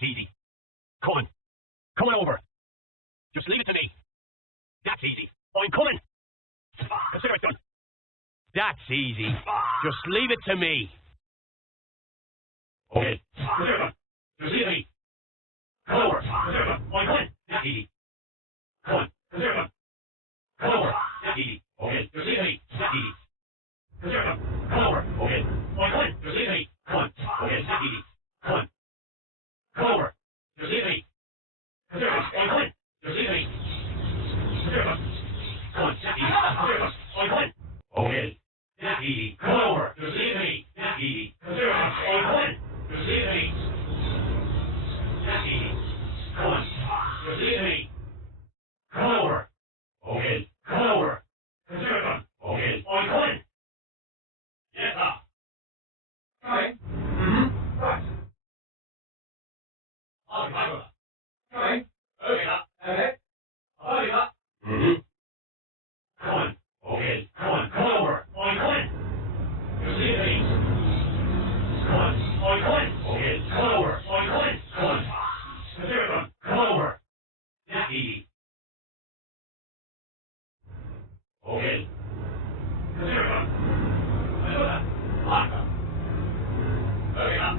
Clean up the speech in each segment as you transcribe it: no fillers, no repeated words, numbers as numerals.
That's easy. Coming. Coming over. Just leave it to me. That's easy. I'm coming. Consider it done. That's easy. Just leave it to me. Okay. Consider it done. Just leave it to me. Come over. Consider it done. I'm coming. That's easy. Coming. Consider it done. Come over. That's easy. Okay. Just leave it to me. That's easy. Consider it done. Come over. Okay. I'm coming. Just leave it to me. Come on. Okay. That's easy. Come on. Come over. Just leave it to me. Consider it done. I'm coming. Just leave it to me. Consider it done. Come on. That's easy. Consider it done. I'm coming. Okay. That's easy. Come over. Just leave it to me. That's easy. Consider it done. I'm coming. Just leave it to me. That's easy. Come on. Just leave it to me. Come over. Okay. Come over. Consider it done. Okay. I'm coming. Yes, sir. Coming. Right. I'll be back with that. Coming. Okay, sir. Okay. I'll be back. Come on. Okay. Come on. Come over. I'm coming. Just leave it to me. Come on. I'm coming. Okay. Come on over. I'm coming. Come on. Consider it done. Come on over. That's easy. Okay. Consider it done. I know that. Basta. Okay, sir.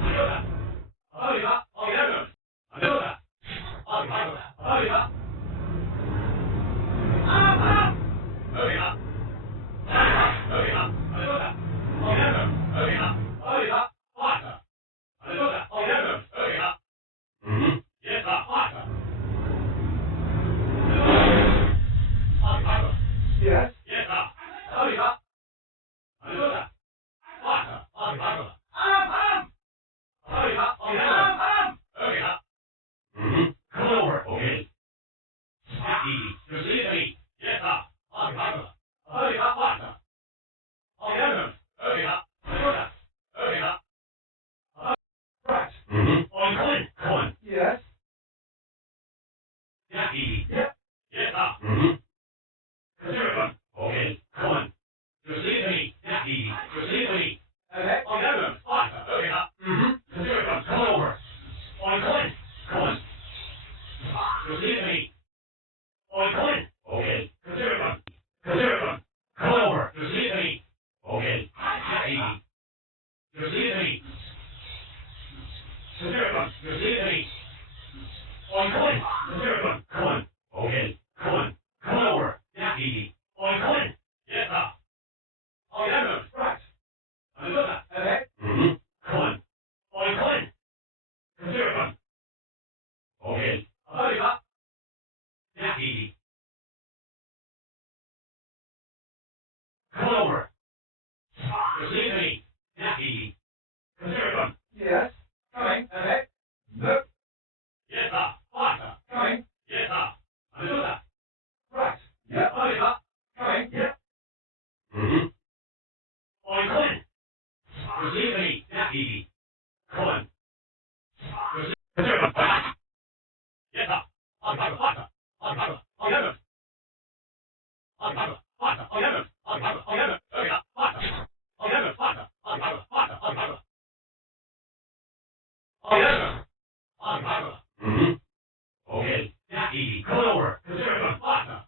I know that. I'll be back. I'll get out of it. I know that. I'll be back with that. I'll be back. Okay, sir. Okay, sir. I know that. I'll get out of it. Okay, sir. I'll be back. Basta. I know that. I'll get out of it. Okay, sir. Yes, sir. Basta. I'll be back with it. Yes. Yes, sir. I'll be back. I know that. Basta. I'll be back with it. I'll be back. I'll get out of it. Okay, sir. Come over. Okay. That's easy. Just leave it to me. Yes, sir. I'll be back with it. I'll be back. Basta. I'll get out of it. Okay, sir. I know that. Okay, sir. Right. I'm coming. Come on. Yes. That's easy. Yep. Yes, sir. Consider it done. Okay. Come on. Just leave it to me. That's easy. Just leave it to me. Okay. I'll get out of it. Basta. Okay, sir. Consider it done. Come on over. I'm coming. Come on. Just leave it to me. I'm coming. Okay. Consider it done. Consider it done. Come on over. Just leave it to me. Okay. That's easy. Just leave it to me. Consider it done. Just leave it to me. I'm coming. Consider it done. Come on. Okay. Come on. Come on over. That's easy. I'm coming. Yes, sir. I'll get out of it. Right. I know that. Okay. Come on. I'm coming. Consider it done. Okay. I'll be back. That's easy. Come on over. Just leave it to me. That's easy. Consider it done. Yes. Coming. Okay. Nope. Yes, sir. Basta. Coming. Yes, sir. I know that. Right. Yep. I'll be back. Coming. Yep. I'm coming. Just leave it to me. That's easy. Come on. Just consider it done. Yes, sir. I'll be back with Basta. I'll be back with I'll get out of it. I'll be back with Basta. I'll get out of it. I'll be back with I'll get out of it. Okay, sir. Basta. I'll get out of it. Basta. I'll be back with Basta. I'll be back with I'll get out of it. I'll be back with Okay. That's easy. Come on over. Consider it done. Basta.